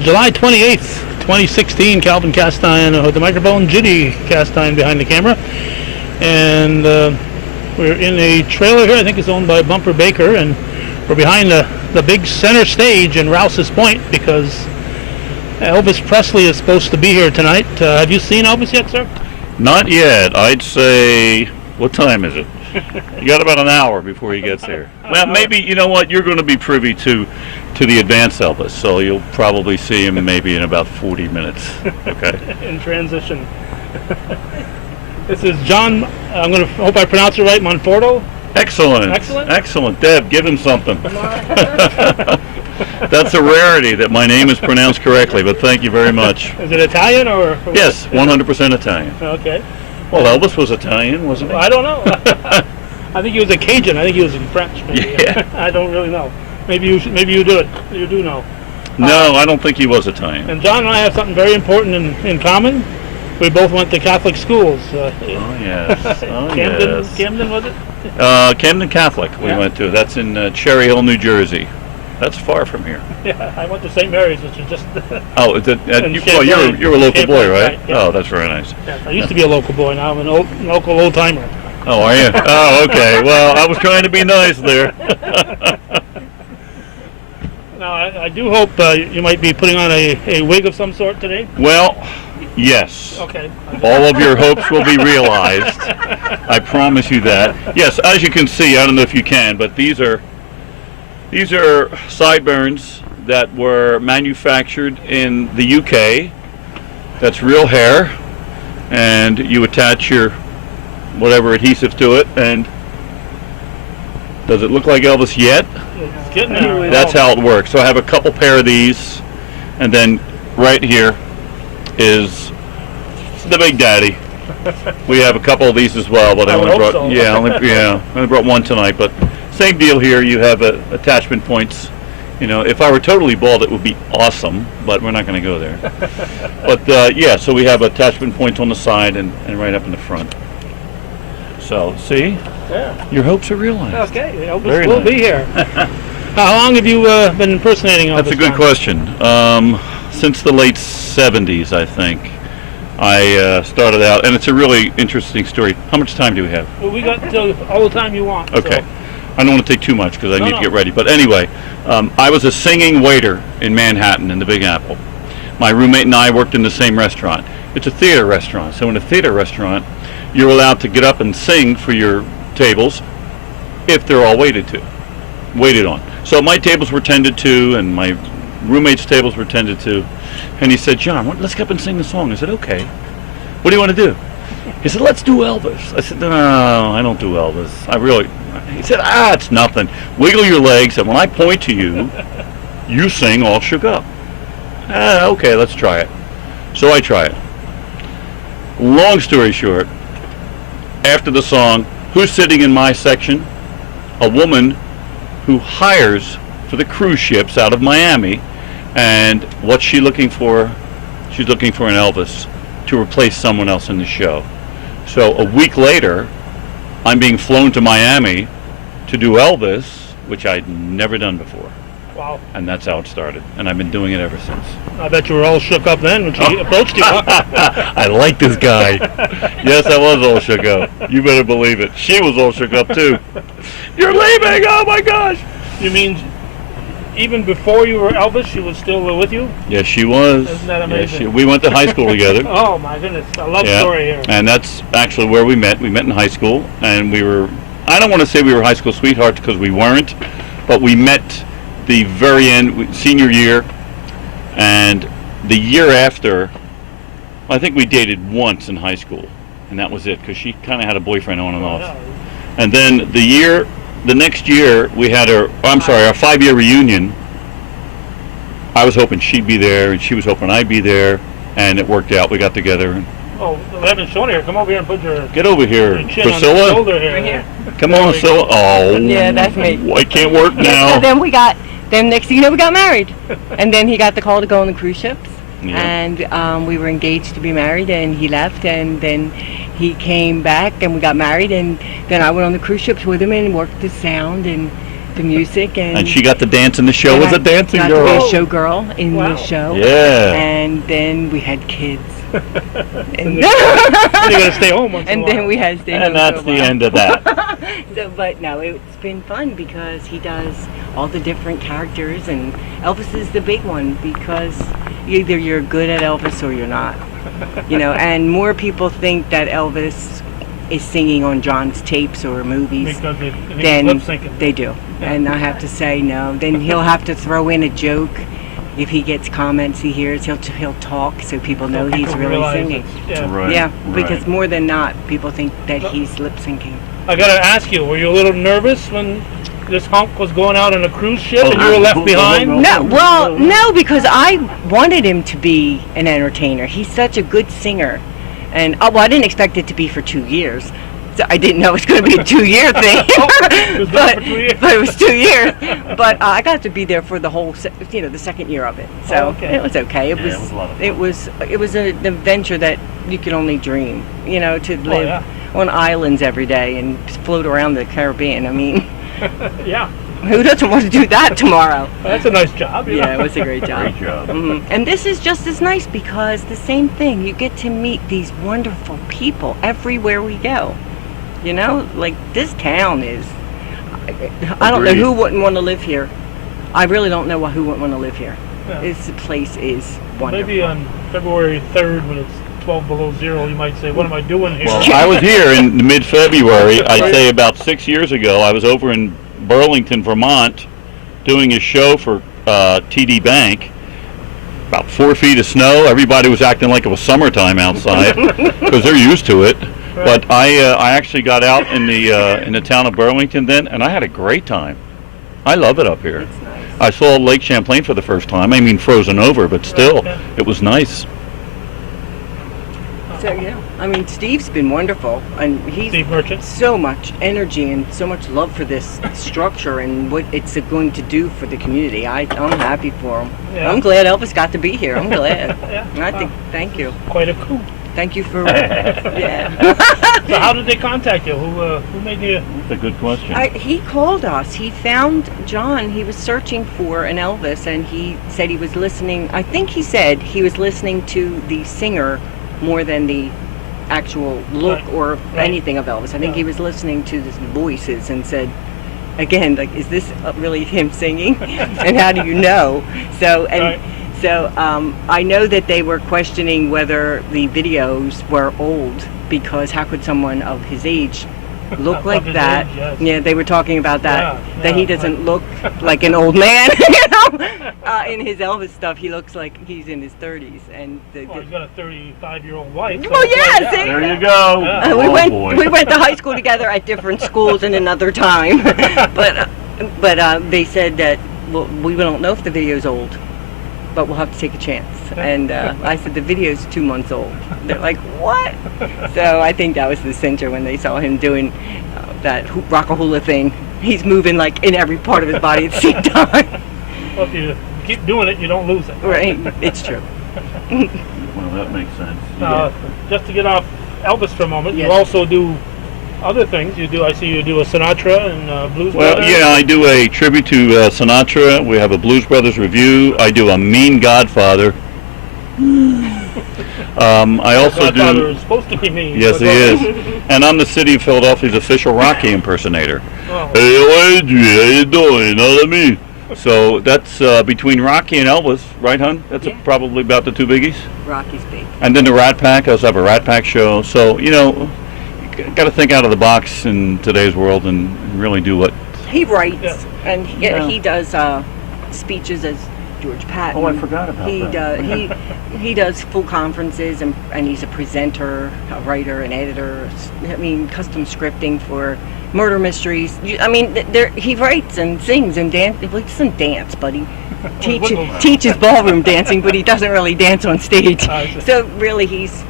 July 28th, 2016. Calvin Castine with the microphone, Judy Castine behind the camera. And we're in a trailer here, I think it's owned by Bumper Baker, and we're behind the big center stage in Rouses Point because Elvis Presley is supposed to be here tonight. Have you seen Elvis yet, sir? Not yet. I'd say, what time is it? You got about an hour before he gets here. Well, maybe, you know what, you're going to be privy to the advanced Elvis, so you'll probably see him maybe in about 40 minutes. Okay. In transition. This is John, hope I pronounce it right, Monforto? Excellent. Excellent? Excellent. Deb, give him something. That's a rarity that my name is pronounced correctly, but thank you very much. Is it Italian or? Yes, 100% Italian. Okay. Well, Elvis was Italian, wasn't he? I don't know. I think he was a Cajun. I think he was in French. Maybe. Yeah. I don't really know. Maybe you do it. You do know. No, I don't think he was Italian. And John and I have something very important in common. We both went to Catholic schools. Oh yes. Oh yes. Camden, was it? Camden Catholic. We went to. That's in Cherry Hill, New Jersey. That's far from here. Yeah, I went to St. Mary's, which is just. Oh, you're a local boy, right? Yeah. Oh, that's very nice. Yeah, I used to be a local boy. Now I'm a local old timer. Oh, are you? Oh, okay. Well, I was trying to be nice there. Now, I do hope you might be putting on a wig of some sort today. Well, yes. Okay. All of your hopes will be realized. I promise you that. Yes, as you can see, I don't know if you can, but these are sideburns that were manufactured in the UK. That's real hair, and you attach your whatever adhesive to it, and does it look like Elvis yet? It's getting there. That's how it works. So I have a couple pair of these, and then right here is the Big Daddy. We have a couple of these as well, but I only brought only brought one tonight. But same deal here. You have attachment points. You know, if I were totally bald, it would be awesome, but we're not going to go there. But yeah, so we have attachment points on the side and right up in the front. So see, your hopes are realized. Okay, Elvis will be here. How long have you been impersonating Elvis? That's a good question. Since the late 70s, I think. I started out, and it's a really interesting story. How much time do we have? Well, we got all the time you want. Okay. So. I don't want to take too much because I need to get ready. But anyway, I was a singing waiter in Manhattan in the Big Apple. My roommate and I worked in the same restaurant. It's a theater restaurant. So in a theater restaurant, you're allowed to get up and sing for your tables if they're all waited on. So my tables were tended to, and my roommate's tables were tended to. And he said, John, let's get up and sing the song. I said, okay. What do you want to do? He said, let's do Elvis. I said, no, I don't do Elvis. He said, it's nothing. Wiggle your legs, and when I point to you, you sing All Shook Up. Okay, let's try it. So I try it. Long story short, after the song, who's sitting in my section? A woman who hires for the cruise ships out of Miami. And what's she looking for? She's looking for an Elvis to replace someone else in the show. So a week later, I'm being flown to Miami to do Elvis, which I'd never done before. Wow. And that's how it started. And I've been doing it ever since. I bet you were all shook up then when she approached you. I like this guy. Yes, I was all shook up. You better believe it. She was all shook up too. You're leaving! Oh my gosh! You mean even before you were Elvis, she was still with you? Yes, she was. Isn't that amazing? Yes, we went to high school together. Oh my goodness, I love the story here. And that's actually where we met. We met in high school, and we were, I don't want to say we were high school sweethearts because we weren't, but we met the very end, senior year, and the year after, I think we dated once in high school, and that was it, because she kind of had a boyfriend on and off. Yeah. And then the next year, we had our 5-year reunion. I was hoping she'd be there, and she was hoping I'd be there, and it worked out. We got together. Oh, we haven't shown here. Come over here and put your Get over here, chin Priscilla. on your shoulder here. Right here. Come on, Priscilla. Oh, Yeah, that's me. I can't work now. And then next thing you know, we got married. And then he got the call to go on the cruise ships. Yeah. And we were engaged to be married, and he left, and then he came back, and we got married, and then I went on the cruise ships with him and worked the sound, and the music, And she got to dance in the show as a dancing got girl. to be a showgirl in the show. Yeah. And then we had kids. And you got to stay home once in a And while. then we had to stay home. And that's the end of that. But no, it's been fun because he does all the different characters, and Elvis is the big one because either you're good at Elvis or you're not. And more people think that Elvis is singing on John's tapes or movies Because than lip syncing. they do. And I have to say no. Then he'll have to throw in a joke. If he gets comments he hears, he'll talk so people know he's people really realize singing. it's- Right. Yeah, because right. more than not, people think that he's lip syncing. I got to ask you, were you a little nervous when this hunk was going out on a cruise ship and you were left behind? No, because I wanted him to be an entertainer. He's such a good singer. And I didn't expect it to be for 2 years. So I didn't know it was going to be a 2-year thing. was gone for 2 years. But it was 2 years. But I got to be there for the whole, the second year of it. So okay. it was okay. it was a lot of fun. It was an adventure that you could only dream. To live on islands every day and float around the Caribbean. I mean, Yeah. who doesn't want to do that tomorrow? That's a nice job. Yeah, it was a great job. Great job. And this is just as nice because the same thing, you get to meet these wonderful people everywhere we go. Like this town is, I don't know Agreed. who wouldn't want to live here. I really don't know who wouldn't want to live here. Yeah. This place is wonderful. Maybe on February 3rd when it's 12 below zero, you might say, what am I doing here? Well, I was here in mid-February. I'd say about 6 years ago. I was over in Burlington, Vermont, doing a show for TD Bank. About 4 feet of snow. Everybody was acting like it was summertime outside because they're used to it. But I actually got out in the town of Burlington then, and I had a great time. I love it up here. It's nice. I saw Lake Champlain for the first time. I mean, frozen over, but still, it was nice. So yeah, I mean, Steve's been wonderful, and he's Steve Merchant. so much energy and so much love for this structure and what it's going to do for the community. I'm happy for him. Yeah. I'm glad Elvis got to be here. I'm glad. Yeah. And I think, thank you. Quite a coup. Thank you for, yeah. So how did they contact you? Who made you? That's a good question. He called us. He found John. He was searching for an Elvis, and he said he was listening. I think he said he was listening to the singer more than the actual look Right. or Right. anything of Elvis. I think he was listening to the voices and said, again, like, is this really him singing? And how do you know? So, and Right. so I know that they were questioning whether the videos were old, because how could someone of his age look Of like his that? age, yes. Yeah, they were talking about that. Yeah, That he yeah, doesn't look like an old man. In his Elvis stuff, he looks like he's in his 30s. And Well, he's got a 35-year-old wife. so well, it's yeah, like, see? There you go. Yeah. We Oh, boy. went to high school together at different schools in another time, but they said that we don't know if the video's old, but we'll have to take a chance. And I said the video's 2 months old. They're like, what? So I think that was the cincher when they saw him doing that rockahula thing. He's moving like in every part of his body at the same time. Well, if you keep doing it, you don't lose it. Right? It's true. Well, that makes sense. Just to get off Elvis for a moment, Yes. you also do other things. I see you do a Sinatra and Blues Well, Brothers. yeah, I do a tribute to Sinatra. We have a Blues Brothers review. I do a Mean Godfather. I also Godfather do. is supposed to be mean. Yes, but he is. And I'm the city of Philadelphia's official Rocky impersonator. Oh. Hey, Adrian, how you doing? You know what I mean? So that's between Rocky and Elvis, right, hon? That's Yeah. probably about the two biggies. Rocky's big. And then the Rat Pack. I also have a Rat Pack show. So, got to think out of the box in today's world and really do what. He writes, Yeah. and Yeah. he does speeches as George Patton. Oh, I forgot about he that. He does full conferences, and he's a presenter, a writer, an editor. I mean, custom scripting for murder mysteries. I mean, he writes and sings and dance. Well, he doesn't dance, but he teaches ballroom dancing, but he doesn't really dance on stage. I see. So really, he's.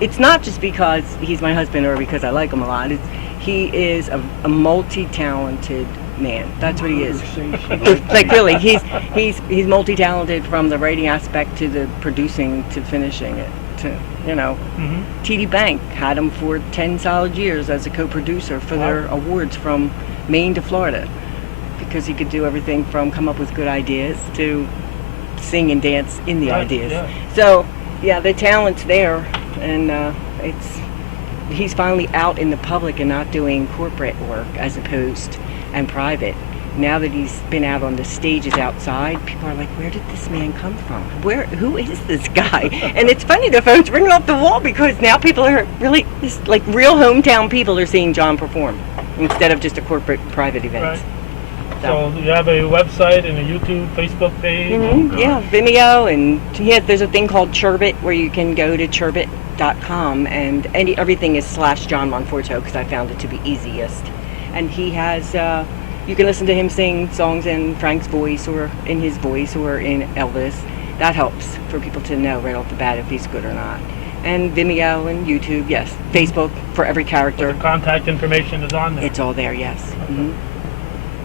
It's not just because he's my husband or because I like him a lot. He is a multi-talented man. That's what he is. Like really, he's multi-talented from the writing aspect to the producing to finishing it. TD Bank had him for 10 solid years as a co-producer for their awards from Maine to Florida. because he could do everything from come up with good ideas to sing and dance in the ideas. Yeah. So, yeah, the talent's there, and he's finally out in the public and not doing corporate work as opposed and private. Now that he's been out on the stages outside, people are like, where did this man come from? Who is this guy? And it's funny, the phone's ringing off the wall because now people are really, like real hometown people are seeing John perform instead of just a corporate private event. Right. So you have a website and a YouTube, Facebook page? Mm-hmm. Yeah, Vimeo, and there's a thing called Churbit where you can go to churbit.com and everything is /John Monforto because I found it to be easiest. And he has... you can listen to him sing songs in Frank's voice or in his voice or in Elvis. That helps for people to know right off the bat if he's good or not. And Vimeo and YouTube, yes. Facebook for every character. The contact information is on there. It's all there, yes. Mm-hmm.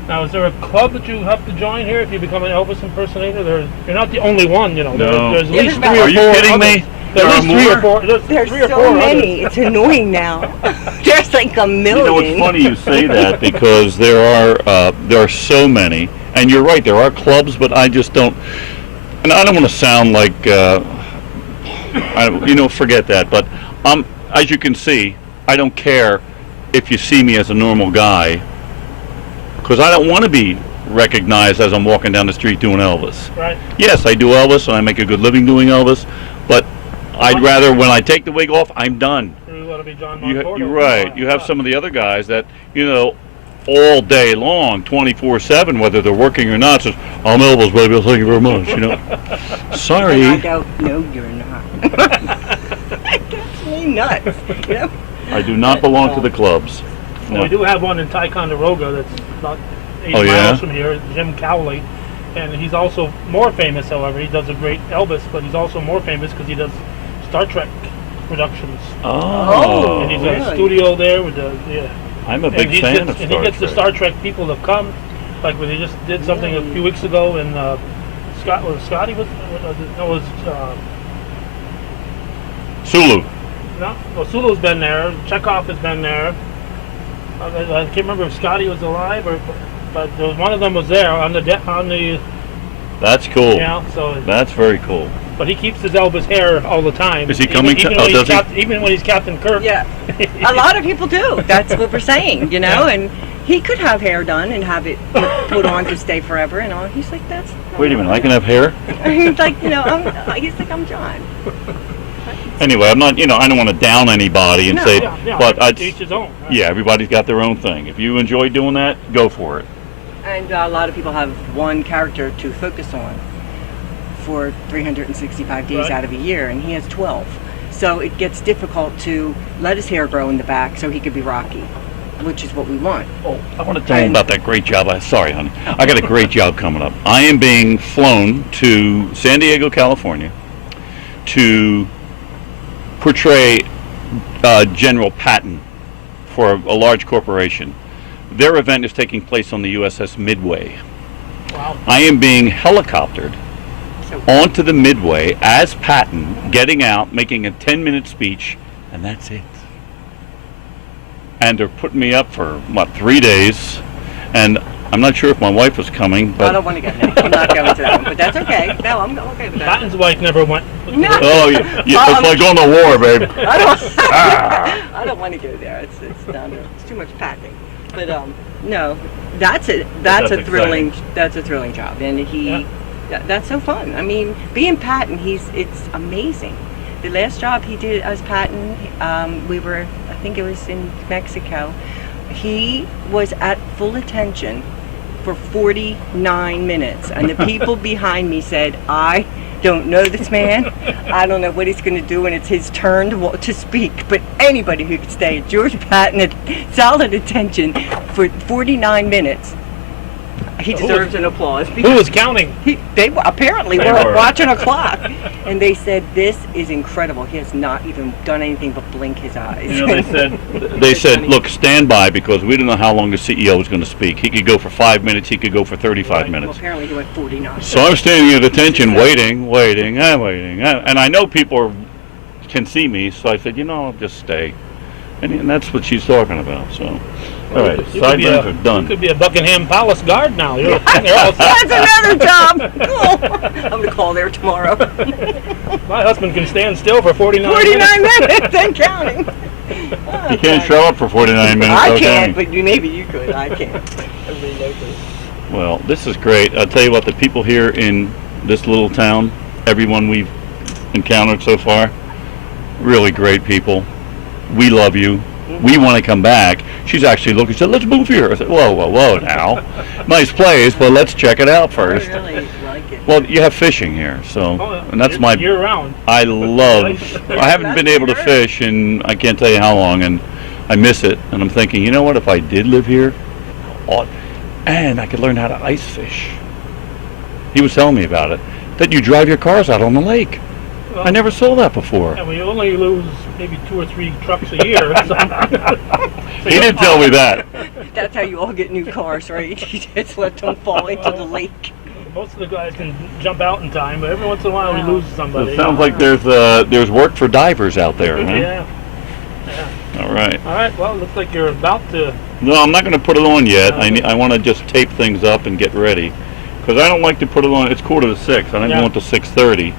Now, is there a club that you have to join here if you become an Elvis impersonator? You're not the only one, you know. No. There's at least Are 3 or 4 you kidding others. me? There's at least There are 3 or more? 4. There's 3 or 4 so many. others. It's annoying now. There's like a million. You know, it's funny you say that because there are so many, and you're right. There are clubs, but I just don't. And I don't want to sound like, forget that. But as you can see, I don't care if you see me as a normal guy, because I don't want to be recognized as I'm walking down the street doing Elvis. Right. Yes, I do Elvis, and I make a good living doing Elvis, but I'd rather, when I take the wig off, I'm done. You want to be John Monforto. You're right. You have some of the other guys that, all day long, 24/7, whether they're working or not, says, I'm Elvis, baby, thank you very much, Sorry. And I go, no, you're not. That's me nuts, I do not belong to the clubs. Well, we do have one in Ticonderoga that's about 8 Oh, yeah? miles from here, Jim Cowley. And he's also more famous, however. He does a great Elvis, but he's also more famous because he does Star Trek productions. Oh. And he's really? got a studio there with the, I'm a big fan of Star Trek. And he gets the Star Trek people to come, like when they just did something a few weeks ago in Scotty was, no, it was, Sulu. no, well, Sulu's been there, Chekhov has been there. I can't remember if Scotty was alive but there was one of them was there on the That's cool. so That's very cool. but he keeps his Elvis hair all the time. Is he coming to? Oh, does he? Even when he's Captain Kirk. Yeah, a lot of people do. That's what we're saying, and he could have hair done and have it put on to stay forever and all. He's like, that's. Wait a minute, I can have hair? He's like, he's like, I'm John. Anyway, I'm not, I don't want to down anybody and say, but each his own. Right? yeah, everybody's got their own thing. If you enjoy doing that, go for it. And a lot of people have one character to focus on for 365 days Right. out of a year, and he has 12. So it gets difficult to let his hair grow in the back so he could be Rocky, which is what we want. Oh, I want to tell you about that great job. Sorry, honey. I got a great job coming up. I am being flown to San Diego, California to portray General Patton for a large corporation. Their event is taking place on the USS Midway. Wow. I am being helicoptered onto the Midway as Patton, getting out, making a 10-minute speech, and that's it. And they're putting me up for, 3 days, and I'm not sure if my wife was coming, but... I don't want to go there. I'm not going to that one, but that's okay. No, I'm okay with that. Patton's wife never went. No. Oh, yeah, it's like going to war, babe. I don't want to go there. It's too much packing. But no, that's a thrilling job, and that's so fun. I mean, being Patton, it's amazing. The last job he did as Patton, I think it was in Mexico. He was at full attention for 49 minutes, and the people behind me said, I don't know this man. I don't know what he's going to do when it's his turn to speak, but anybody who could stay at George Patton at solid attention for 49 minutes, he deserves an applause. Who was counting? They were watching a clock, and they said, this is incredible. He has not even done anything but blink his eyes. They said, look, stand by, because we don't know how long the CEO is going to speak. He could go for 5 minutes, he could go for 35 minutes. Well, apparently he went 49. So I'm standing at attention, waiting, and I know people can see me, so I said, I'll just stay. And that's what she's talking about. So All right, sideburns are You done. could be a Buckingham Palace guard now. You're all set. That's another job. Cool. I'm going to call there tomorrow. My husband can stand still for 49 49 minutes. minutes and counting. You can't show up for 49 minutes. I though, can't, can but maybe you could. I can't. Everybody knows it. you? Well, this is great. I'll tell you what, the people here in this little town, everyone we've encountered so far, really great people. We love you. We want to come back. She's actually looking, she said, let's move here. I said, whoa now. Nice place, but let's check it out first. I really like it. Well, you have fishing here, so, and that's my, year round. I haven't been able to fish in, I can't tell you how long, and I miss it. And I'm thinking, you know what, if I did live here, and I could learn how to ice fish. He was telling me about it, that you drive your cars out on the lake. Well, I never saw that before. And we only lose maybe 2 or 3 trucks a year. So He didn't tell me that. That's how you all get new cars, right? You just let them fall into the lake. Most of the guys can jump out in time, but every once in a while we lose somebody. It sounds like there's work for divers out there, huh? Yeah. All right. All right. Well, it looks like you're about to. No, I'm not going to put it on yet. I want to just tape things up and get ready, because I don't like to put it on. It's 5:45. I don't want to 6:30,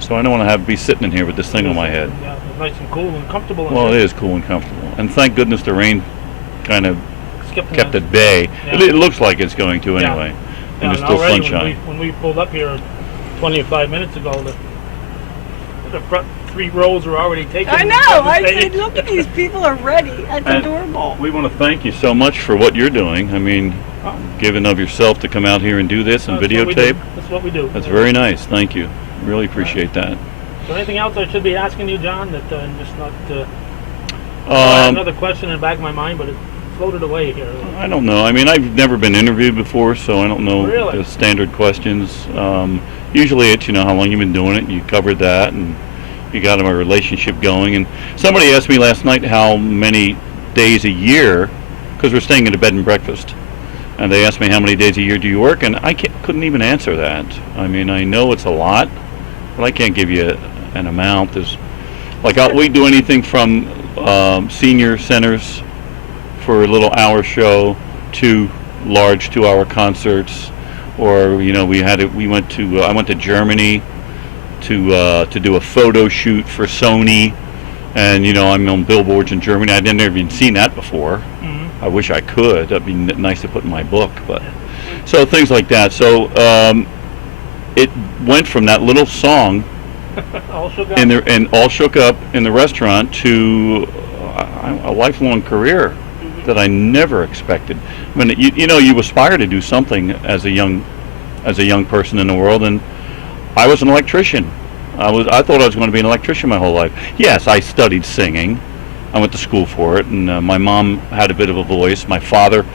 so I don't want to be sitting in here with this thing on my head. Yeah, it's nice and cool and comfortable. Well, it is cool and comfortable, and thank goodness the rain kind of kept at bay. Yeah. It looks like it's going to anyway, and Yeah, there's still already sunshine. when we pulled up here 25 minutes ago, the front 3 rows were already taken. I know. I said, look at these people are ready. That's adorable. We want to thank you so much for what you're doing. I mean, giving of yourself to come out here and do this and videotape. That's what we do. That's very nice. Thank you. Really appreciate that. So anything else I should be asking you, John, that I'm just not... I had another question in the back of my mind, but it floated away here. I don't know. I mean, I've never been interviewed before, so I don't know the standard questions. Usually it's, how long you've been doing it. You covered that, and you got a relationship going. And somebody asked me last night how many days a year, because we're staying at a bed and breakfast, and they asked me how many days a year do you work, and I couldn't even answer that. I mean, I know it's a lot, but I can't give you an amount. There's, we do anything from senior centers for a little hour show to large 2-hour concerts, or I went to Germany to do a photo shoot for Sony, and I'm on billboards in Germany. I'd never even seen that before. Mm-hmm. I wish I could. That'd be nice to put in my book, but so things like that. So it went from that little song all shook up. All shook up in the restaurant to a lifelong career that I never expected. I mean, you aspire to do something as a young person in the world, and I was an electrician. I thought I was going to be an electrician my whole life. Yes, I studied singing. I went to school for it, and my mom had a bit of a voice. My father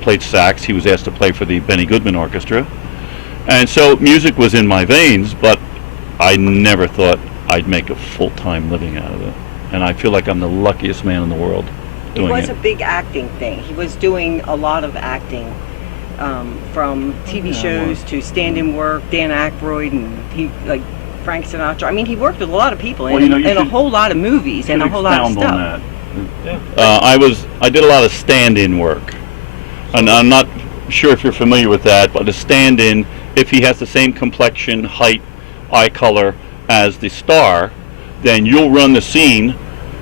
played sax. He was asked to play for the Benny Goodman Orchestra. And so music was in my veins, but I never thought I'd make a full-time living out of it. And I feel like I'm the luckiest man in the world doing it. It was a big acting thing. He was doing a lot of acting, from TV shows to stand-in work, Dan Aykroyd, and Frank Sinatra. I mean, he worked with a lot of people and a whole lot of movies and a whole lot of stuff. On that. I did a lot of stand-in work, and I'm not sure if you're familiar with that, but a stand-in, if he has the same complexion, height, eye color as the star, then you'll run the scene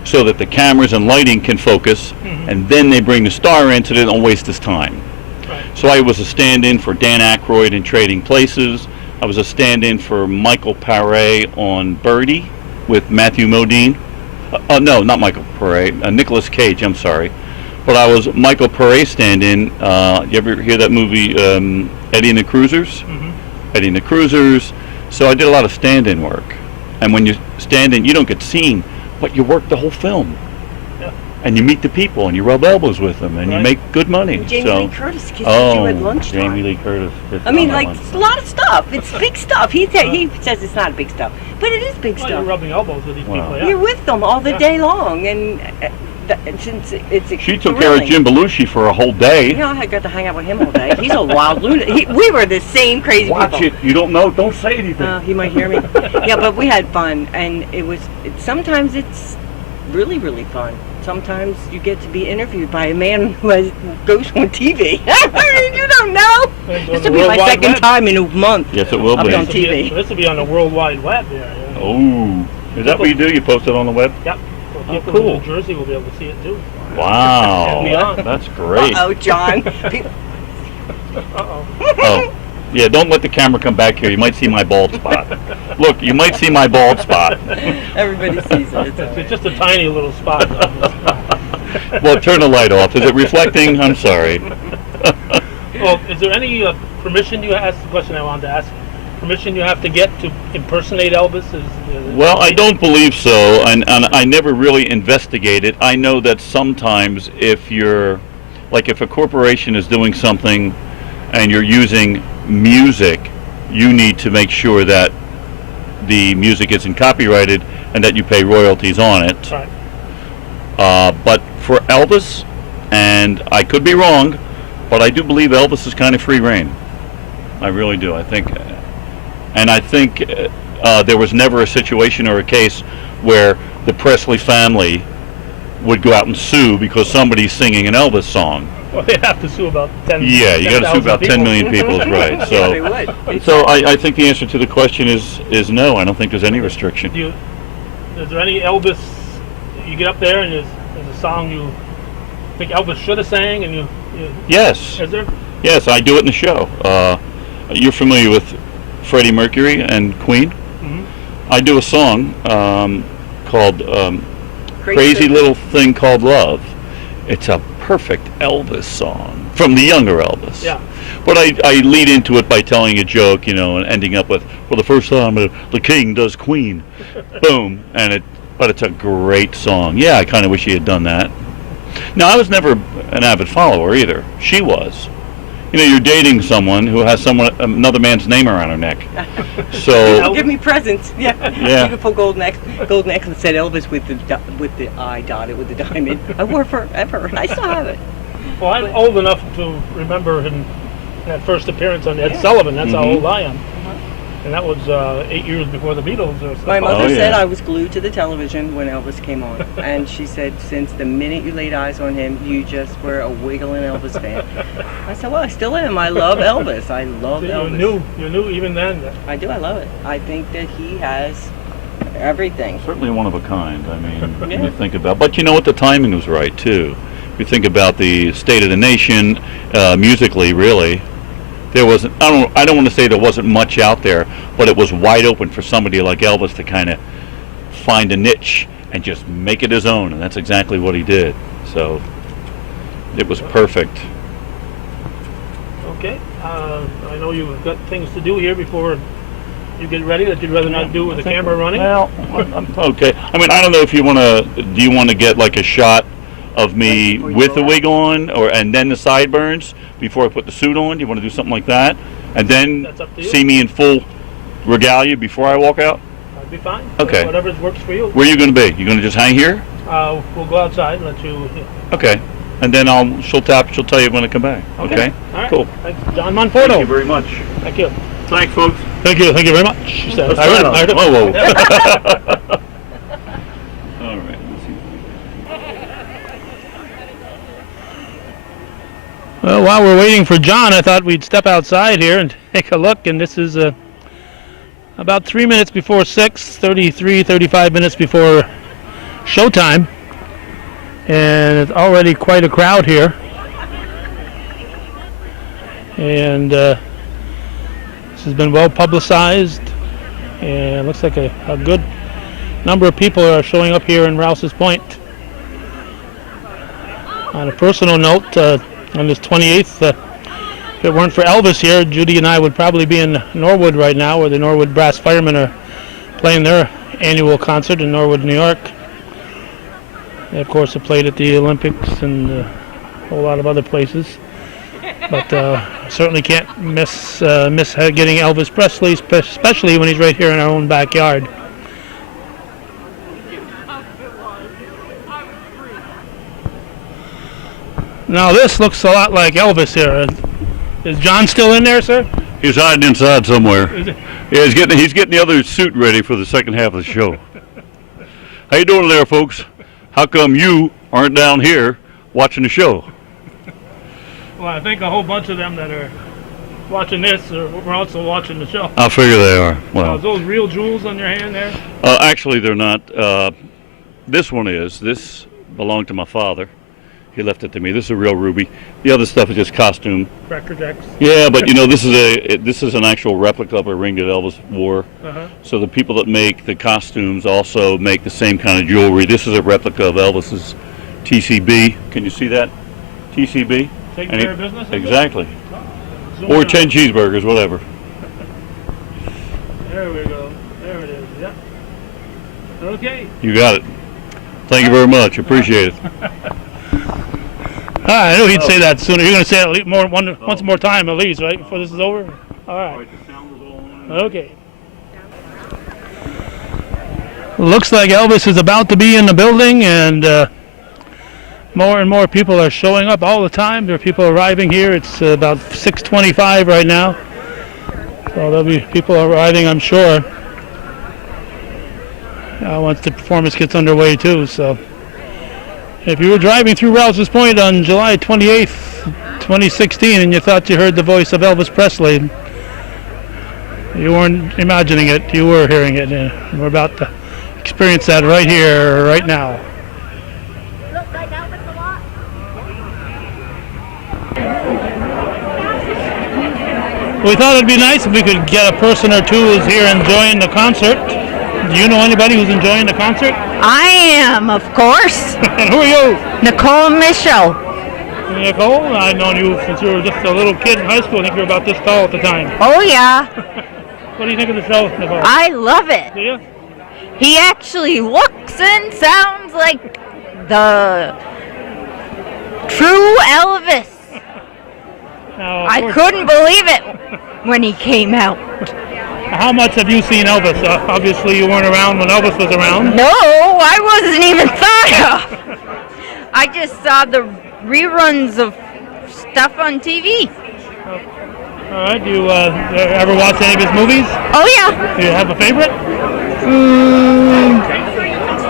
so that the cameras and lighting can focus, and then they bring the star in so they don't waste his time. Right. So I was a stand-in for Dan Aykroyd in Trading Places. I was a stand-in for Michael Paré on Birdie with Matthew Modine. No, not Michael Paré, Nicolas Cage, I'm sorry. But I was Michael Paré stand-in. You ever hear that movie, Eddie and the Cruisers? Mm-hmm. Eddie and the Cruisers. So I did a lot of stand-in work. And when you stand in, you don't get seen, but you work the whole film. Yeah. And you meet the people, and you rub elbows with them, and you make good money. And Jamie Lee Curtis gets you at lunchtime. Jamie Lee Curtis. I mean, it's a lot of stuff. It's big stuff. He says it's not big stuff, but it is big stuff. You're rubbing elbows with these people. Yeah. You're with them all the day long, and since it's she took care of Jim Belushi for a whole day. I got to hang out with him all day. He's a wild lunatic. We were the same crazy people. Watch it. You don't know. Don't say anything. He might hear me. Yeah, but we had fun, and sometimes it's really, really fun. sometimes you get to be interviewed by a man who goes on TV. You don't know. This will be my second time in a month. Yes, it will be. On TV. This will be on the World Wide Web. Yeah. Oh, is that what you do? You post it on the web? Yep. So people cool. in New Jersey will be able to see it too. Wow, that's great. Oh, John. Oh, yeah, don't let the camera come back here. You might see my bald spot. Look, you might see my bald spot. Everybody sees it. It's just a tiny little spot. Well, turn the light off. Is it reflecting? I'm sorry. Well, is there any permission you asked the question I wanted to ask? Permission you have to get to impersonate Elvis? Well, I don't believe so, and I never really investigated. I know that sometimes if you're, like if a corporation is doing something and you're using music, you need to make sure that the music isn't copyrighted and that you pay royalties on it. Right. But for Elvis, and I could be wrong, but I do believe Elvis is kind of free reign. I really do. I think there was never a situation or a case where the Presley family would go out and sue because somebody's singing an Elvis song. Well, they have to sue about 10. Yeah, you got to sue about 10 million people, is right? So, Yeah, they would. so I think the answer to the question is no. I don't think there's any restriction. Is there any Elvis? You get up there and there's a song you think Elvis should have sang, and you Yes. Is there? Yes, I do it in the show. You're familiar with Freddie Mercury and Queen? Mm-hmm. I do a song called Crazy Little Thing Called Love. It's a perfect Elvis song from the younger Elvis. Yeah. But I lead into it by telling a joke, and ending up with, for the first time, the king does Queen. Boom. But it's a great song. Yeah, I kind of wish he had done that. Now, I was never an avid follower either. She was. You're dating someone who has another man's name around her neck. So give me presents. Yeah. Yeah. Beautiful gold necklace said Elvis with the eye dotted with the diamond. I wore it forever. I still have it. Well, I'm old enough to remember him that first appearance on Ed Sullivan. That's how old I am. And that was 8 years before the Beatles. Or something. My mother said I was glued to the television when Elvis came on. And she said, since the minute you laid eyes on him, you just were a wiggling Elvis fan. I said, well, I still am. I love Elvis. I love Elvis. You knew even then. I do. I love it. I think that he has everything. Certainly one of a kind. I mean, when you think about, but the timing was right too. If you think about the state of the nation, musically, really. There wasn't. I don't want to say there wasn't much out there, but it was wide open for somebody like Elvis to kind of find a niche and just make it his own, and that's exactly what he did. So it was perfect. Okay. I know you've got things to do here before you get ready that you'd rather not do with the camera running. Well, I'm okay. I mean, I don't know if you want to. Do you want to get like a shot of me with the wig on, and then the sideburns before I put the suit on? Do you want to do something like that, and then see me in full regalia before I walk out? That'd be fine. Okay. Whatever works for you. Where are you going to be? You going to just hang here? We'll go outside and let you. Okay. And then she'll tell you when to come back. Okay. All right. Cool. Thanks, John Monforto. Thank you very much. Thank you. Thanks, folks. Thank you very much. She said. I heard it. Whoa. All right. Well, while we're waiting for John, I thought we'd step outside here and take a look. And this is about 3 minutes before 6, 35 minutes before showtime. And it's already quite a crowd here. And this has been well publicized. And it looks like a good number of people are showing up here in Rouses Point. On a personal note, on this 28th, if it weren't for Elvis here, Judy and I would probably be in Norwood right now, where the Norwood Brass Firemen are playing their annual concert in Norwood, New York. They, of course, have played at the Olympics and a whole lot of other places. But certainly can't miss getting Elvis Presley, especially when he's right here in our own backyard. Now this looks a lot like Elvis here. Is John still in there, sir? He's hiding inside somewhere. Yeah, he's getting the other suit ready for the second half of the show. How you doing there, folks? How come you aren't down here watching the show. Well, I think a whole bunch of them that are watching this are also watching the show. I figure they are. Well, Are those real jewels on your hand there? actually, they're not. This one is. This belonged to my father. He left it to me. This is a real ruby. The other stuff is just costume. Cracker Jacks. Yeah, but this is an actual replica of a ring that Elvis wore. Uh-huh. So the people that make the costumes also make the same kind of jewelry. This is a replica of Elvis's TCB. Can you see that? TCB. Taking care of business. Exactly. Zoom Or in 10 on it. cheeseburgers, whatever. There we go. There it is. Yep. Okay. You got it. Thank you very much. Appreciate it. I knew he'd say that sooner. You're going to say it once more time at least, right? Before this is over? All right. Okay. Looks like Elvis is about to be in the building, and more and more people are showing up all the time. There are people arriving here. It's about 6:25 right now. So there'll be people arriving, I'm sure, once the performance gets underway too. So if you were driving through Rouses Point on July 28th, 2016, and you thought you heard the voice of Elvis Presley, you weren't imagining it, you were hearing it. And we're about to experience that right here, right now. Look like Elvis a lot. We thought it'd be nice if we could get a person or two who's here enjoying the concert. Do you know anybody who's enjoying the concert? I am, of course. And who are you? Nicole Michaud. Nicole, I've known you since you were just a little kid in high school. I think you were about this tall at the time. Oh, yeah. What do you think of the show, Nicole? I love it. Do you? He actually looks and sounds like the true Elvis. Now, of I course, couldn't believe it when he came out. How much have you seen Elvis? Obviously, you weren't around when Elvis was around. No, I wasn't even thought of. I just saw the reruns of stuff on TV. All right. Do you ever watch any of his movies? Oh, yeah. Do you have a favorite?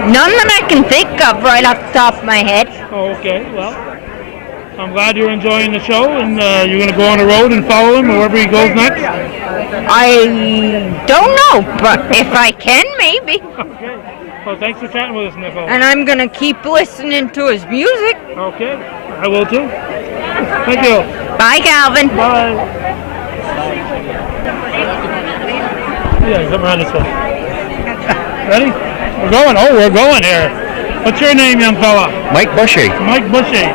None that I can think of right off the top of my head. Oh, okay. Well, I'm glad you're enjoying the show, and you're going to go on the road and follow him wherever he goes next. I don't know, but if I can, maybe. Okay. Well, thanks for chatting with us, Nicole. And I'm going to keep listening to his music. Okay. I will too. Thank you. Bye, Calvin. Bye. Yeah, come around this way. Ready? We're going. Oh, we're going here. What's your name, young fella? Mike Bushy. Mike Bushy.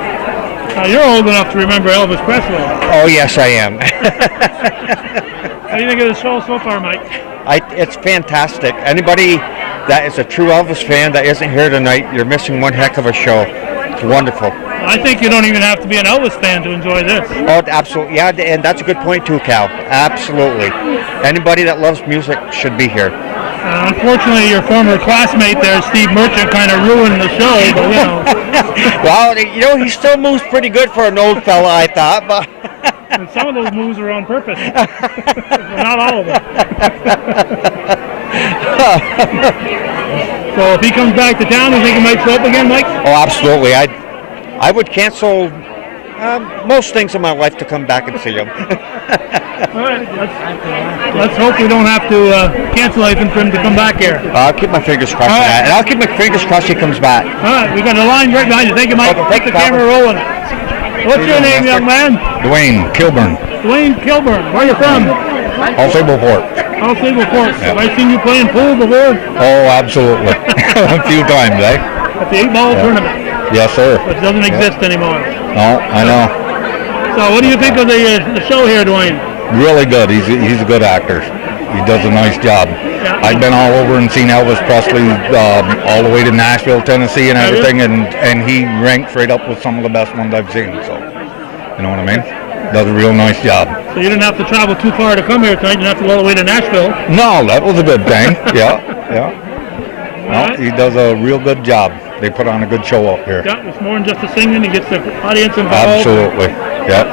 Now, you're old enough to remember Elvis Presley. Oh, yes, I am. How do you think of the show so far, Mike? It's fantastic. Anybody that is a true Elvis fan that isn't here tonight, you're missing one heck of a show. It's wonderful. I think you don't even have to be an Elvis fan to enjoy this. Oh, absolutely. Yeah, and that's a good point too, Cal. Absolutely. Anybody that loves music should be here. Unfortunately, your former classmate there, Steve Merchant, kind of ruined the show, but you know. Well, he still moves pretty good for an old fella, I thought, but... And some of those moves are on purpose. Not all of them. So if he comes back to town, you think he might show up again, Mike? Oh, absolutely. I would cancel most things in my life to come back and see him. All right, let's hope we don't have to cancel anything for him to come back here. I'll keep my fingers crossed on that, and I'll keep my fingers crossed he comes back. All right, we got a line right behind you. Thank you, Mike. Okay, Keep the camera rolling. What's your name, young man? Dwayne Kilburn, Dwayne Kilburn. Where are you from? Alsableport. All Sable Force. Have I seen you playing pool before? Oh, absolutely. A few times, eh? At the 8-ball tournament, Yes, sir. which doesn't exist anymore. No, I know. So what do you think of the show here, Dwayne? Really good. He's a good actor. He does a nice job. Yeah. I've been all over and seen Elvis Presley all the way to Nashville, Tennessee, and Have you? everything, and he ranks right up with some of the best ones I've seen. So, you know what I mean? Does a real nice job. So you didn't have to travel too far to come here tonight. You didn't have to go all the way to Nashville. No, that was a good thing. Yeah. No, Alright. he does a real good job. They put on a good show up here. Yeah, it's more than just the singing. He gets the audience involved. Absolutely. Yep.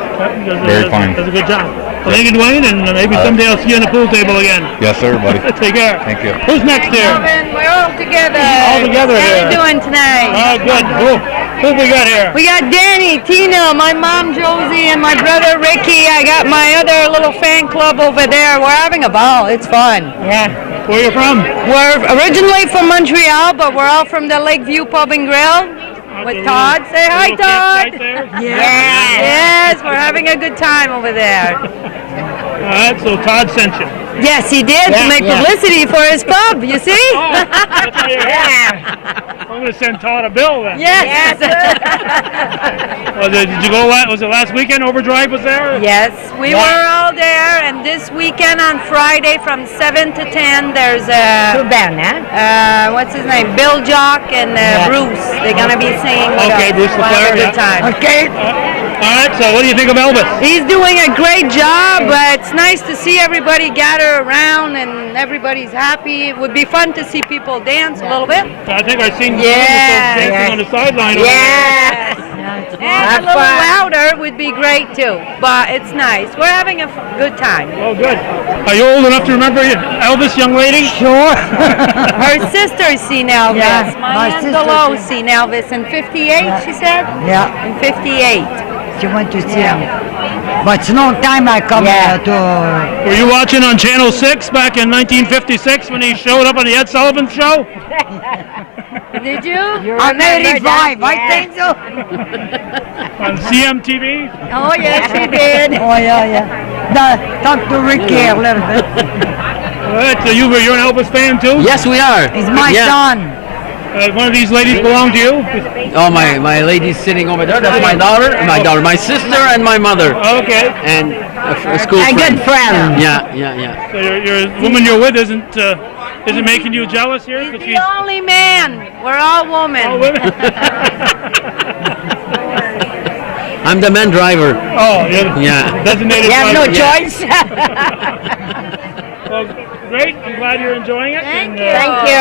Very fine. Does a good job. Well, thank you, Dwayne, and maybe someday I'll see you on the pool table again. Yes, sir, buddy. Take care. Thank you. Who's next here? We're all together. All together How here. you doing tonight? Good. Cool. Who we got here? We got Danny, Tina, my mom Josie, and my brother Ricky. I got my other little fan club over there. We're having a ball. It's fun. Yeah. Where you from? We're originally from Montreal, but we're all from the Lakeview Pub and Grill with Todd. Say hi, Todd. Yes, we're having a good time over there. All right, so Todd sent you. Yes, he did to make publicity for his pub. You see? That's why you're here. I'm going to send Todd a bill then. Yes. Did you go? Was it last weekend? Overdrive was there? Yes, we were all there, and this weekend on Friday from 7 to 10, there's what's his name? Bill Jock and Bruce. They're gonna be singing with us. Bruce We'll have a good time. Okay. All right. So, what do you think of Elvis? He's doing a great job. It's nice to see everybody gather around and everybody's happy. It would be fun to see people dance a little bit. I think I've seen dancing on the sideline. And a little louder would be great too, but it's nice. We're having a good time. Oh, good. Are you old enough to remember Elvis, young lady? Sure. Her sister's seen Elvis. Yeah, my Aunt Delo's seen Elvis in 58, she said? Yeah. In 58. She went to see him. But it's a long time I come here to... Were you watching on Channel 6 back in 1956 when he showed up on the Ed Sullivan Show? Did you? I'm 85, I think so. On CMTV? Oh, yes, she did. Oh, yeah. Talk to Ricky a little bit. All right, so you're an Elvis fan too? Yes, we are. He's my son. One of these ladies belong to you? Oh, my lady's sitting over there. That's my daughter, my sister, and my mother. Okay. And a school A good friend. Yeah. So your woman you're with isn't making you jealous here? He's the only man. We're all women. All women? I'm the man driver. Oh, you're the designated You have no driver. choice. Well, great. I'm glad you're enjoying it. Thank you. Thank you.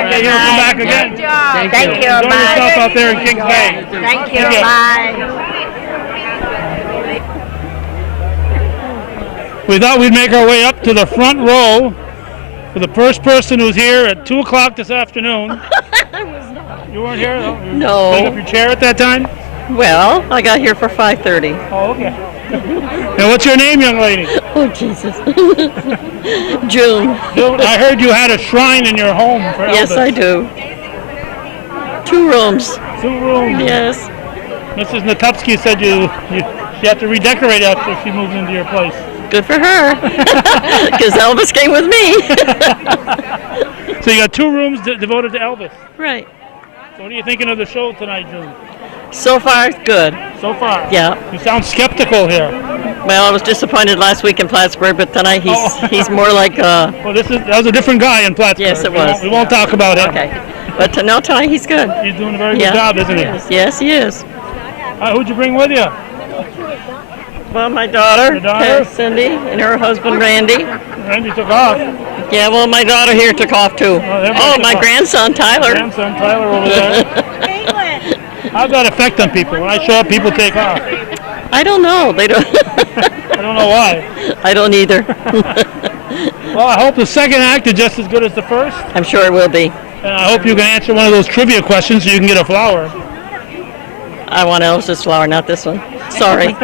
Okay, you'll come back again. Good job. Thank you. Enjoy Bye. yourself out there in Kings Bay. Thank you. Okay. Bye. We thought we'd make our way up to the front row for the first person who's here at 2 o'clock this afternoon. I was not. You weren't here? No. Put up your chair at that time? Well, I got here for 5:30. Oh, okay. And what's your name, young lady? Oh, Jesus. June. I heard you had a shrine in your home for Elvis. Yes, I do. 2 rooms. 2 rooms. Yes. Mrs. Natupsky said she had to redecorate after she moved into your place. Good for her. Because Elvis came with me. So you got 2 rooms devoted to Elvis. Right. So what are you thinking of the show tonight, June? So far, it's good. So far? Yeah. You sound skeptical here. Well, I was disappointed last week in Plattsburgh, but tonight he's more like Well, that was a different guy in Plattsburgh. Yes, it was. We won't talk about it. Okay. But tonight he's good. He's doing a very good job, isn't he? Yes, he is. Who'd you bring with you? Well, my daughter, Your daughter? Cindy, and her husband, Randy. Randy took off. Yeah, well, my daughter here took off, too. everybody My took off. grandson, Tyler. Grandson Tyler over there. How's that affect on people? When I show up, people take off. I don't know. They don't. I don't know why. I don't either. Well, I hope the second act is just as good as the first. I'm sure it will be. And I hope you can answer one of those trivia questions so you can get a flower. I want Elvis's flower, not this one. Sorry.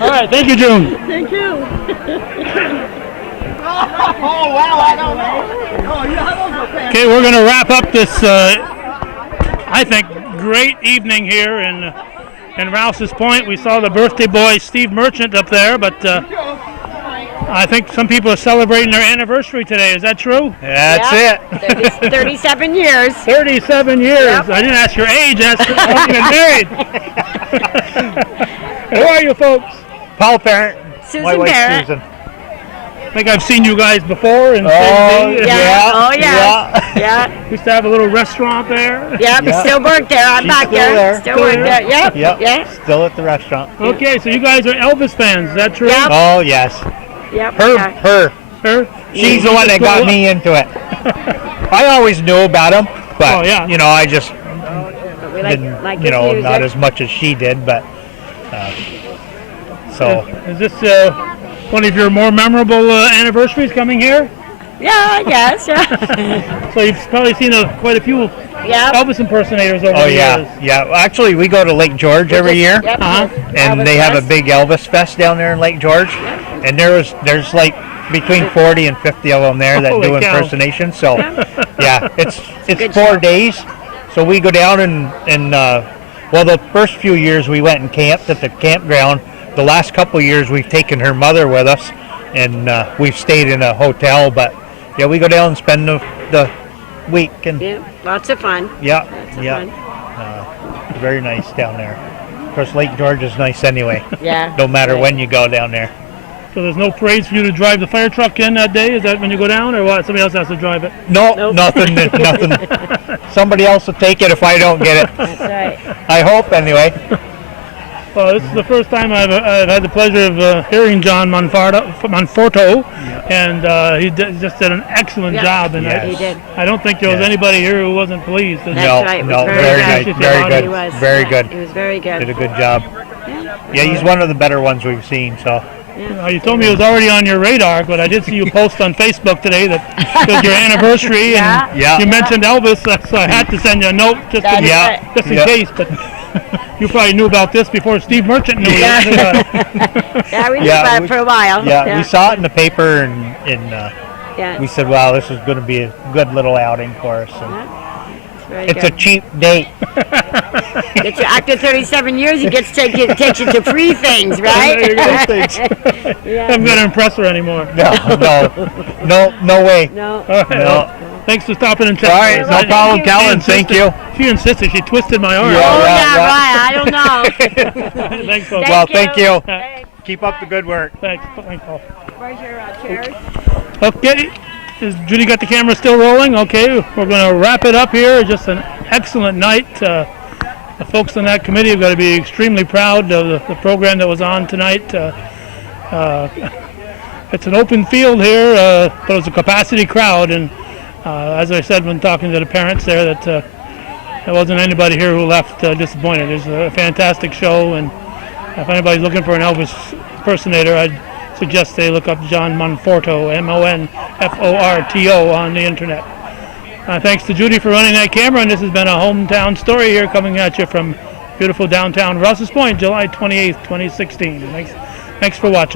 All right, thank you, June. Thank you. Okay, we're going to wrap up this, I think, great evening here in Rouses Point. We saw the birthday boy, Steve Merchant, up there, but I think some people are celebrating their anniversary today. Is that true? That's it. 37 years. 37 years. Yep. I didn't ask your age. I asked if you've been married. Who are you folks? Paul Parent. Susan My wife Barrett. Susan. I think I've seen you guys before. In Yeah. Oh, yeah. Yeah. Used to have a little restaurant there. Yep. Still work there. I'm back still there. Still work there. Yep. Yep. Yeah. Still at the restaurant. Okay, so you guys are Elvis fans. Is that true? Yep. Oh, yes. Yep. Her. Her? She's the one that got me into it. I always knew about him, but, Oh, yeah. I just We like didn't, his music. not as much as she did, but, so. Is this one of your more memorable anniversaries coming here? Yeah, I guess. Yeah. So you've probably seen quite a few Yep. Elvis impersonators over Oh the yeah, years. yeah. Actually, we go to Lake George every year, Yep. Uh-huh. and Elvis they have a Fest. big Elvis Fest down there in Lake George. And there's like between 40 and 50 of them there that Holy do cow. impersonations. So yeah, it's good 4 show. days. So we go down and well, the first few years we went and camped at the campground. The last couple of years we've taken her mother with us, and we've stayed in a hotel. But yeah, we go down and spend the week, and Yeah, lots of fun. yeah, Lots of yeah, fun. very nice down there. Of course, Lake George is nice anyway. Yeah. No matter right. when you go down there. So there's no parades for you to drive the fire truck in that day? Is that when you go down, or what? Somebody else has to drive it? No, Nope. nothing, nothing. Somebody else will take it if I don't get it. That's right. I hope anyway. Well, this is the first time I've had the pleasure of hearing John Monforto, and he just did an excellent Yeah. job. And Yes. He did. I don't think there was Yes. anybody here who wasn't pleased. That's No, right. It was no, very very good. nice, very He good, was. very Yeah, good. He was very Did a good. good job. Yeah, he's one of the better ones we've seen. So You told me it was already on your radar, but I did see you post on Facebook today that it was your anniversary, and Yeah. you mentioned Elvis, so I had to send you a note just, That's Yeah. right. just in Yeah. case. But you probably knew about this before Steve Merchant knew. Yeah. Yeah. We knew Yeah, about we- it for a while. yeah, we saw it in the paper, and Yeah. we said, "Wow, this is going to be a good little outing for us." And Very it's a good. cheap date. It's after 37 years, he gets takes you to free things, right? There you go. I'm going to impress her anymore. No way. No. All right, No. well, thanks for stopping and All checking. right, no problem, Calvin. Thank you. She insisted. She twisted my arm. Yeah. Oh, yeah, yeah. right. I don't know. Thanks, folks. Well, thank you. Thanks. Keep up the good work. Thanks. Thanks, Paul. Where's your chairs? Okay. Is Judy got the camera still rolling? Okay. We're going to wrap it up here. Just an excellent night. The folks on that committee have got to be extremely proud of the program that was on tonight. It's an open field here, but it's a capacity crowd. And as I said when talking to the parents there, that there wasn't anybody here who left disappointed. It was a fantastic show. And if anybody's looking for an Elvis impersonator, I'd suggest they look up John Monforto, Monforto, on the internet. Thanks to Judy for running that camera, and this has been a hometown story here coming at you from beautiful downtown Rouses Point, July 28th, 2016. Thanks for watching.